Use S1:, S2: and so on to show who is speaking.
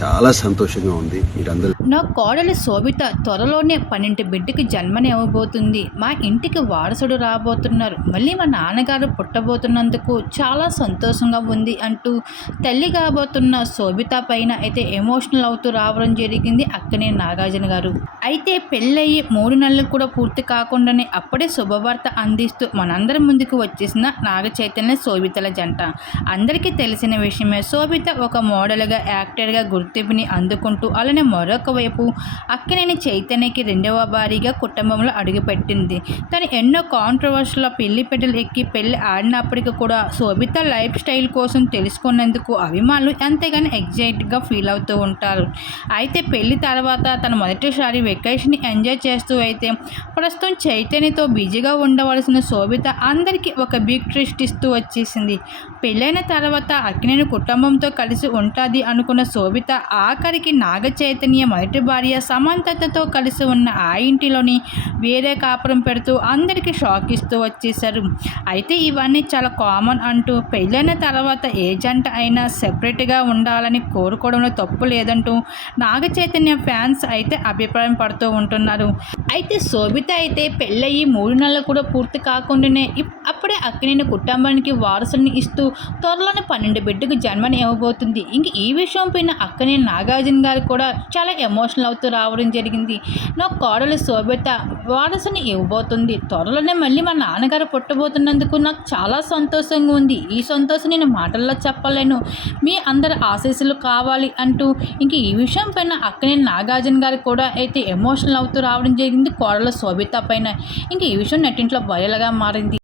S1: చాలా సంతోషంగా ఉంది మీరందరూ.
S2: నా కోడలి శోభిత త్వరలోనే పన్నెండు బిడ్డకి జన్మనివ్వబోతుంది. మా ఇంటికి వారసుడు రాబోతున్నారు. మళ్ళీ మా నాన్నగారు పుట్టబోతున్నందుకు చాలా సంతోషంగా ఉంది అంటూ తల్లి కాబోతున్న శోభిత పైన అయితే ఎమోషనల్ అవుతూ రావడం జరిగింది అక్కనే నాగార్జున గారు. అయితే పెళ్ళయ్యి మూడు నెలలు కూడా పూర్తి కాకుండానే అప్పుడే శుభవార్త అందిస్తూ మనందరి ముందుకు వచ్చేసిన నాగ చైతన్య శోభితల జంట. అందరికీ తెలిసిన విషయమే శోభిత ఒక మోడల్గా యాక్టర్గా గుర్తు గుర్తింపుని అందుకుంటూ అలానే మరొక వైపు అక్కినేని చైతన్యకి రెండవ భారీగా కుటుంబంలో అడుగుపెట్టింది. తను ఎన్నో కాంట్రవర్షియల్ పెళ్ళి పెట్టలు ఎక్కి పెళ్ళి ఆడినప్పటికీ కూడా శోభిత లైఫ్ స్టైల్ కోసం తెలుసుకున్నందుకు అభిమానులు ఎంతగానో ఎగ్జైట్గా ఫీల్ అవుతూ ఉంటారు. అయితే పెళ్ళి తర్వాత తన మొదటిసారి వెకేషన్ ఎంజాయ్ చేస్తూ అయితే ప్రస్తుతం చైతన్యతో బిజీగా ఉండవలసిన శోభిత అందరికీ ఒక బిగ్ ట్రిస్ట్ ఇస్తూ వచ్చేసింది. పెళ్ళైన తర్వాత అక్కినేని కుటుంబంతో కలిసి ఉంటుంది అనుకున్న శోభిత ఆఖరికి నాగ చైతన్య మొదటి భార్య సమంతతతో కలిసి ఉన్న ఆ ఇంటిలోని వేరే కాపురం పెడుతూ అందరికీ షాక్ ఇస్తూ వచ్చేసారు అయితే ఇవన్నీ చాలా కామన్ అంటూ పెళ్ళైన తర్వాత ఏ జంట అయినా సెపరేట్గా ఉండాలని కోరుకోవడంలో తప్పు లేదంటూ నాగ చైతన్య ఫ్యాన్స్ అయితే అభిప్రాయం పడుతూ ఉంటున్నారు. అయితే శోభిత అయితే పెళ్ళయి మూడు నెలలు కూడా పూర్తి కాకుండానే అప్పుడే అక్కినేని కుటుంబానికి వారసుని ఇస్తూ త్వరలోనే పన్నెండు బిడ్డకు జన్మని ఇవ్వబోతుంది. ఇంక ఈ విషయం పైన అక్కనే నాగార్జున గారు కూడా చాలా ఎమోషనల్ అవుతూ రావడం జరిగింది. నా కోడలు శోభిత వారసుని ఇవ్వబోతుంది. త్వరలోనే మళ్ళీ మా నాన్నగారు పుట్టబోతున్నందుకు నాకు చాలా సంతోషంగా ఉంది. ఈ సంతోషం నేను మాటల్లో చెప్పలేను. మీ అందరి ఆశీస్సులు కావాలి అంటూ ఇంక ఈ విషయం పైన అక్కనే నాగార్జున గారు కూడా అయితే ఎమోషనల్ అవుతూ రావడం జరిగింది కోడల శోభిత పైన. ఇంక ఈ విషయం నెట్టింట్లో బయలుగా మారింది.